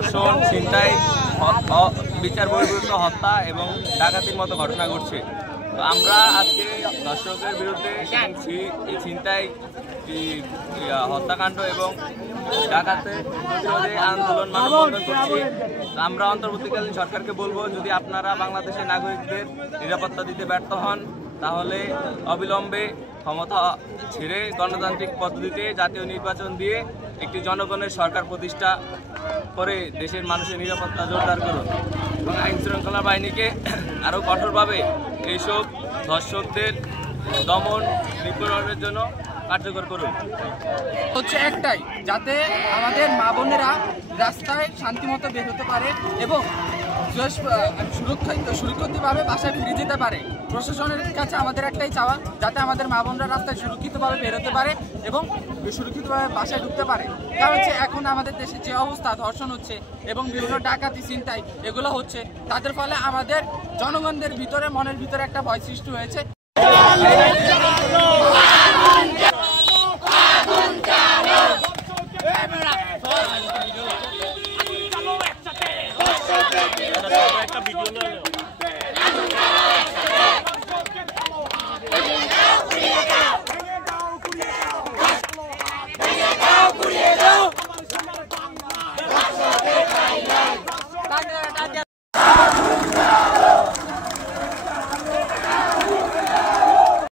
ধর্ষণ, ছিনতাই, বিচার বহির্ভূত হত্যা এবং ডাকাতির মতো ঘটনা ঘটছে। তো আমরা আজকে ধর্ষকের বিরুদ্ধে এই ছিনতাই, হত্যাকাণ্ড এবং ডাকাতের প্রতিরোধে আন্দোলন মানববন্ধন করছি। আমরা অন্তর্বর্তীকালীন সরকারকে বলবো, যদি আপনারা বাংলাদেশের নাগরিকদের নিরাপত্তা দিতে ব্যর্থ হন তাহলে অবিলম্বে ক্ষমতা ছেড়ে গণতান্ত্রিক পদ্ধতিতে জাতীয় নির্বাচন দিয়ে একটি জনগণের সরকার প্রতিষ্ঠা করে দেশের মানুষের নিরাপত্তা জোরদার করুন এবং আইন শৃঙ্খলা বাহিনীকে আরও কঠোরভাবে এইসব ধর্ষকদের দমন নিপীড়নের জন্য কার্যকর করুন। হচ্ছে একটাই, যাতে আমাদের মা বোনেরা রাস্তায় শান্তিমতো বের হতে পারে এবং সুরক্ষিতভাবে বাসায় ফিরে যেতে পারে। প্রশাসনের কাছে আমাদের একটাই চাওয়া, যাতে আমাদের মা বোনরা রাস্তায় সুরক্ষিতভাবে বের হতে পারে এবং সুরক্ষিতভাবে বাসায় ঢুকতে পারে। কারণ হচ্ছে এখন আমাদের দেশে যে অবস্থা, ধর্ষণ হচ্ছে এবং বিভিন্ন ডাকাতি, ছিনতাই এগুলো হচ্ছে, তাদের ফলে আমাদের জনগণদের ভিতরে, মনের ভিতরে একটা ভয় সৃষ্টি হয়েছে।